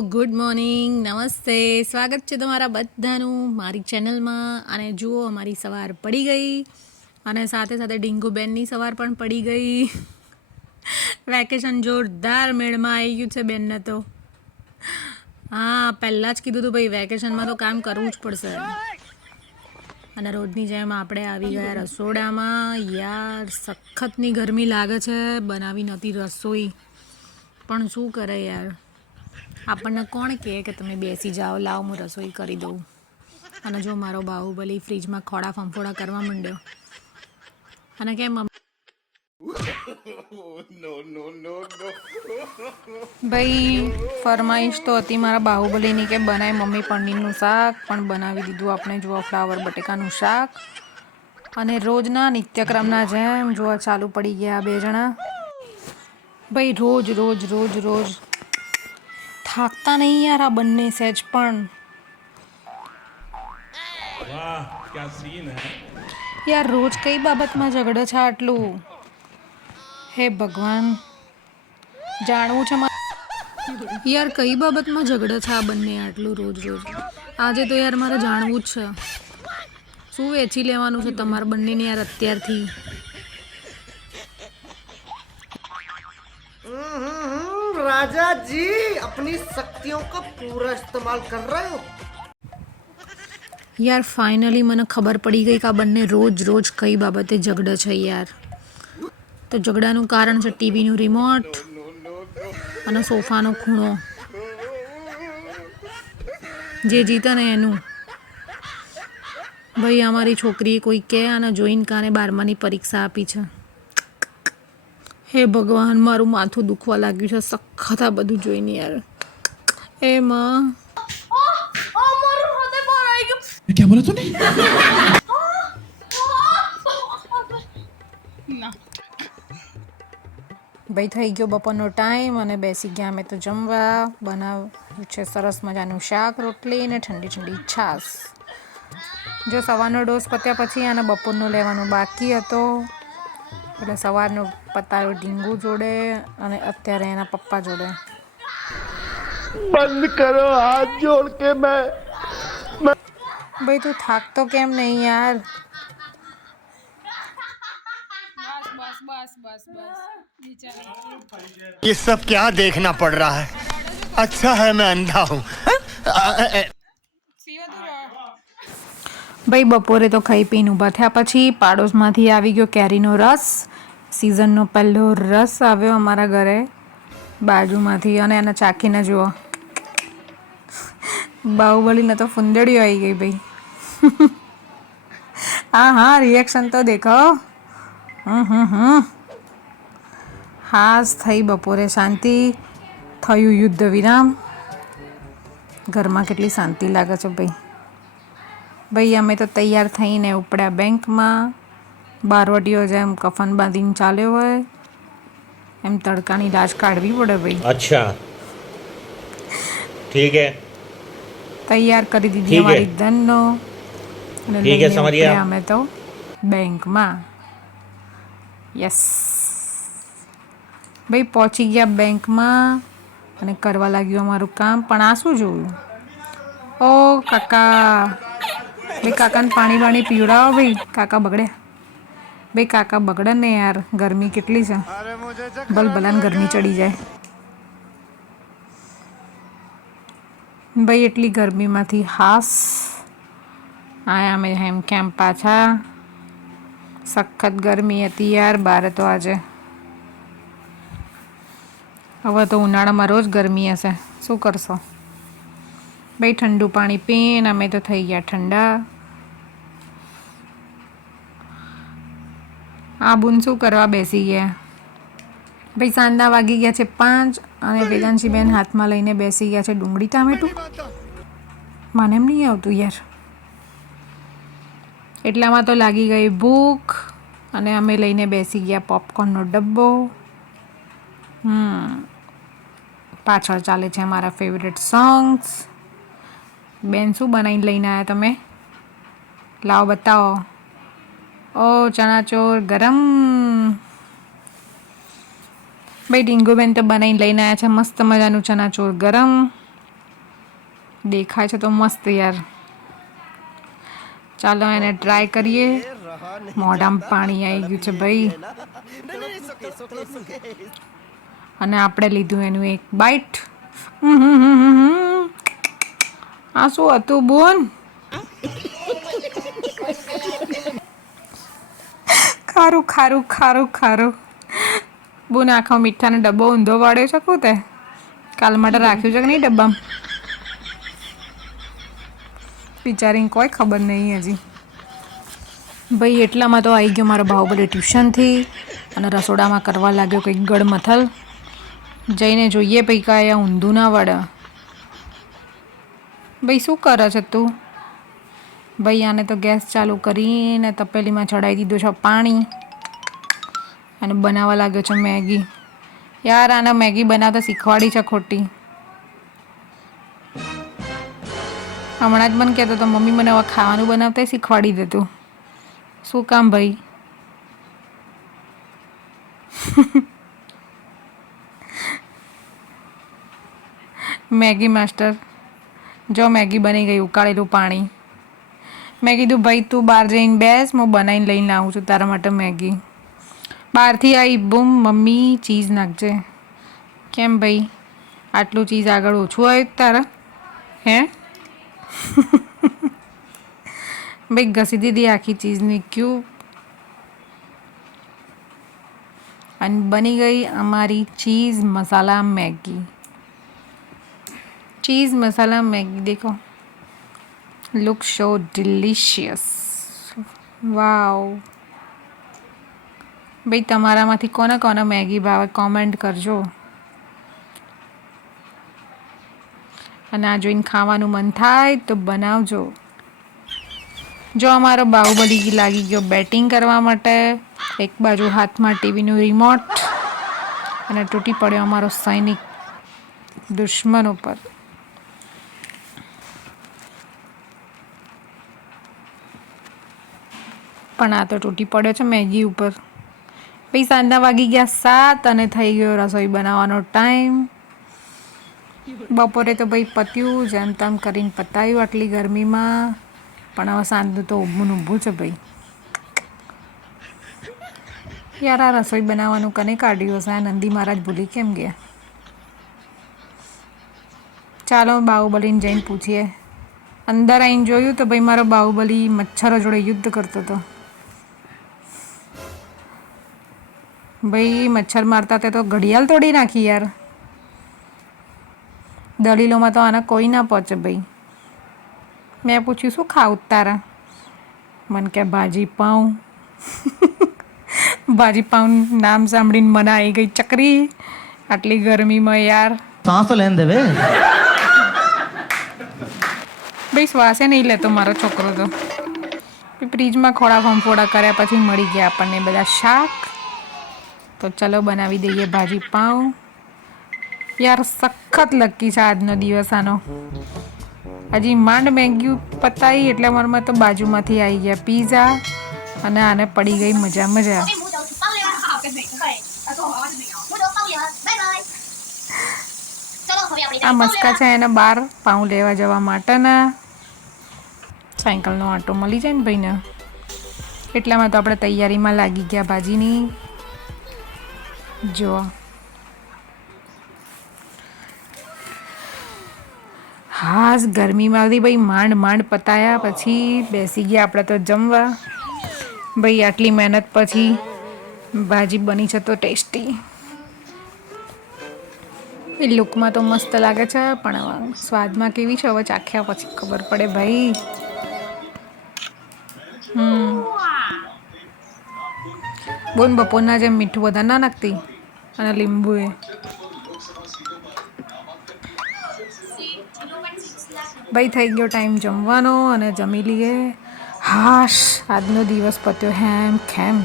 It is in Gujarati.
ગુડ મોર્નિંગ, નમસ્તે. સ્વાગત છે તમારા બધાનું મારી ચેનલમાં. અને જુઓ, અમારી સવાર પડી ગઈ. અને સાથે સાથે ડીંગુબેનની સવાર પણ પડી ગઈ. વેકેશન જોરદાર મેળમાં આવી ગયું છે બેનને તો. હા, પહેલાં જ કીધું હતું ભાઈ, વેકેશનમાં તો કામ કરવું જ પડશે. અને રોજની જેમ આપણે આવી ગયા રસોડામાં. યાર, સખતની ગરમી લાગે છે. બનાવી નહોતી રસોઈ. પણ શું કરે યાર? આપણને કોણ કહે કે તમે બેસી જાઓ, લાવો, હું રસોઈ કરી દઉં? અને જો મારો બાહુબલી ફ્રીજમાં ખોડા ફંફોડા કરવા માંડ્યો, અને કે ભાઈ, ફરમાઈશ તો હતી મારા બાહુબલીની કે બનાય મમ્મી પનીરનું શાક, પણ બનાવી દીધું આપણે, જુઓ, ફ્લાવર બટેકાનું શાક. અને રોજના નિત્યક્રમના જેમ જોવા ચાલુ પડી ગયા બે જણા. ભાઈ, રોજ રોજ રોજ રોજ થાકતા નહીં યાર આ બંને સેજ પણ. યાર રોજ કઈ બાબતમાં ઝઘડે છે આટલું? હે ભગવાન જાણવું છે યાર કઈ બાબતમાં ઝઘડો છે આ બંને આટલું રોજ રોજ? આજે તો યાર મારે જાણવું જ છે. શું વેચી લેવાનું છે તમારા બંનેની યાર અત્યારથી? राजा जी अपनी शक्तियों का पूरा इस्तेमाल कर रहे हो યાર ફાઇનલી મને ખબર પડી ગઈ કે આ બંને રોજ રોજ કઈ બાબતે ઝઘડે છે યાર તો ઝઘડાનું કારણ છે ટીવીનું રિમોટ અને સોફાનો ખૂણો જે જીતે ને એનું ભાઈ અમારી છોકરીએ કોઈ કે અને જોઈને કાને બારમાની પરીક્ષા આપી છે હે ભગવાન મારું માથું દુખવા લાગ્યું છે. સખત આ બધું જોઈને યાર. એમાં ભાઈ થઈ ગયો બપોરનો ટાઈમ અને બેસી ગયા અમે તો જમવા. બનાવ્યું છે સરસ મજાનું શાક રોટલી અને ઠંડી ઠંડી છાશ. જો સવારનો ડોઝ પત્યા પછી આને બપોરનો લેવાનો બાકી હતો. એટલે સવારનો પતાયો ઢીંગુ જોડે અને અત્યારે એના પપ્પા જોડે बंद करो हाथ जोड़ के मैं ભાઈ તું થાકતો કેમ નહીં યાર ये सब क्या देखना पड़ रहा है अच्छा है मैं अंधा हूँ ભાઈ, બપોરે તો ખાઈ પીને ઊભા થયા પછી પાડોશમાંથી આવી ગયો કેરીનો રસ. સિઝનનો પહેલો રસ આવ્યો અમારા ઘરે બાજુમાંથી અને એને ચાખીને જુઓ. બાહુબલીને તો ફુંદડીઓ આવી ગઈ ભાઈ. હા હા રિએક્શન તો દેખો. હમ હમ હમ. હાસ થઈ બપોરે શાંતિ, થયું યુદ્ધ વિરામ. ઘરમાં કેટલી શાંતિ લાગે છે ભાઈ. ભાઈ અમે તો તૈયાર થઈને ઉપડ્યા બેંકમાં. બારવટીઓ જેમ કફન બાંધીને ચાલ્યો હોય એમ તડકાની લાશ કાઢવી પડે ભાઈ. અચ્છા. ઠીક હે. તૈયાર કરી દીધી અમારી ધનનો. અને લઈને ઉપડ્યા અમે તો બેંકમાં. યસ ભાઈ પહોંચી ગયા બેંકમાં અને કરવા લાગ્યું અમારું કામ. પણ આ શું જોયું? ઓ કાકા. ભાઈ કાકાને પાણી વાણી પીવડાવો ભાઈ. કાકા બગડ્યા ભાઈ કાકા બગડે ને યાર, ગરમી કેટલી છે. ભલ ભલાને ગરમી ચડી જાય. ભાઈ, એટલી ગરમીમાંથી હાસ. આયા અમે એમ કેમ પાછા. સખત ગરમી હતી યાર, બારે તો આજે. હવે તો ઉનાળામાં રોજ ગરમી હશે. શું કરશો? ભાઈ ઠંડુ પાણી પીને અમે તો થઈ ગયા ઠંડા. આ બુન શું કરવા બેસી ગયા? ભાઈ સાંજના વાગી ગયા છે પાંચ અને વેદાંશીબેન હાથમાં લઈને બેસી ગયા છે ડુંગળી ટામેટું. મને એમ નહીં આવતું યાર. એટલામાં તો લાગી ગઈ ભૂખ અને અમે લઈને બેસી ગયા પોપકોર્નનો ડબ્બો. હમ. પાછળ ચાલે છે મારા ફેવરેટ સોંગ્સ બેન શું બનાવીને લઈને આવ્યા તમે? લાવો બતાવો. ઓ, ચણાચોર ગરમ. ભાઈ, ડીંગુબેન તો બનાવીને લઈને આવ્યા છે. મસ્ત મજાનું ચણાચોર ગરમ. દેખાય છે તો મસ્ત યાર. ચાલો એને ટ્રાય કરીએ. મોઢામાં પાણી આવી ગયું છે ભાઈ. અને આપણે લીધું એનું એક બાઈટ આ શું હતું, બોન? ખારું ખારું ખારું ખારું. બોન આખો મીઠાનો ડબ્બો ઊંધો વાળ્યો છે કું તે કાલ માટે રાખ્યું છે કે નહીં ડબ્બામાં? બિચારીને કોઈ ખબર નહીં હજી. ભાઈ, એટલામાં તો આવી ગયો મારો બાહુબલી ટ્યુશનથી અને રસોડામાં કરવા લાગ્યો કંઈક ગળમથલ. જઈને જોઈએ પૈકા આ ઊંધું ના વળે. ભાઈ, શું કરે છે તું? ભાઈ, આને તો ગેસ ચાલુ કરીને તપેલીમાં ચડાવી દીધું છે પાણી. અને બનાવવા લાગ્યો છે મેગી. યાર, આને મેગી બનાવતા શીખવાડી છે ખોટી. હમણાં જ મને કહેતો તો મમ્મી મને હવે ખાવાનું બનાવતા શીખવાડી દેતું શું કામ ભાઈ? Maggi master. જો મેગી બની ગઈ, ઉકાળેલું પાણી. મેં કીધું, ભાઈ, તું બહાર જઈને બેસ, હું બનાવીને લઈને આવું છું તારા માટે મેગી. બહારથી આવી બૂમ, મમ્મી, ચીઝ નાખજે. કેમ ભાઈ? આટલું ચીઝ આગળ ઓછું આવ્યું તારા? હે? ભાઈ, ઘસી દીધી આખી ચીઝની, ક્યુ અને બની ગઈ અમારી cheese masala Maggi. Cheese masala Maggi દેખો લુક શો ડિલિશિયસ વાવ ભાઈ તમારામાંથી કોને કોને મેગી ભાવે કોમેન્ટ કરજો અને આ જોઈને ખાવાનું મન થાય તો બનાવજો. જો અમારો બાહુબલી લાગી ગયો બેટિંગ કરવા માટે, એક બાજુ હાથમાં ટીવીનું રિમોટ અને તૂટી પડ્યો અમારો સૈનિક દુશ્મન ઉપર. પણ આ તો તૂટી પડ્યો છે મેગી ઉપર. પછી સાંજના વાગી ગયા સાત અને થઈ ગયો રસોઈ બનાવવાનો ટાઈમ. બપોરે તો ભાઈ પત્યું જેમ તેમ કરીને પતાયું આટલી ગરમીમાં. પણ હવે સાંજનું તો ઊભું ઊભું છે ભાઈ. યાર આ રસોઈ બનાવવાનું કને કાઢ્યું હશે? આ નંદી મહારાજ ભૂલી કેમ ગયા? ચાલો બાહુબલીને જઈને પૂછીએ. અંદર આવીને જોયું તો ભાઈ મારો બાહુબલી મચ્છરો જોડે યુદ્ધ કરતો હતો. ભાઈ મચ્છર મારતા તે તો ઘડિયાળ તોડી નાખી યાર. દલીલોમાં તો આના કોઈ ના પહોંચે ભાઈ. મેં પૂછ્યું શું ખાવ તારા? મને કે ભાજી પાઉં. ભાજી પાઉં નામ સાંભળીને મને આવી ગઈ ચકરી. આટલી ગરમીમાં યાર. સાંસ લેન દેવે ભાઈ શ્વાસે નહીં લેતો મારો છોકરો તો. ફ્રીજમાં ખોડા ફંફોડા કર્યા પછી મળી ગયા આપણને બધા શાક. તો ચલો બનાવી દઈએ ભાજી પાઉં. યાર, સખત લક્કી છે આજનો દિવસ આનો. હજી માંડ મેગ્યું પતાવી એટલે મારમાં તો બાજુમાંથી આવી ગયા પીઝા અને આને પડી ગઈ મજા મજા. આ મસ્કા છે, એને બહાર પાઉં લેવા જવા માટેના. સાયકલનો આટો મળી જાય ને ભાઈને. એટલામાં તો આપણે તૈયારીમાં લાગી ગયા ભાજીની. જો. હાસ ગરમીમાંથી ભાઈ માંડ માંડ પતાયા, પછી બેસી ગયા આપણે તો જમવા. ભાઈ આટલી મહેનત પછી ભાજી બની છે તો ટેસ્ટી. એ લુકમાં તો મસ્ત લાગે છે, પણ સ્વાદમાં કેવી છે, હવે ચાખ્યા પછી ખબર પડે ભાઈ. હમ. બોન બપોરના જેમ મીઠું બધા ના નાખતી અને લીંબુ એ. ભાઈ, થઈ ગયો ટાઈમ જમવાનો અને જમી લઈએ. હાશ, આજનો દિવસ પત્યો હેમ ખેમ.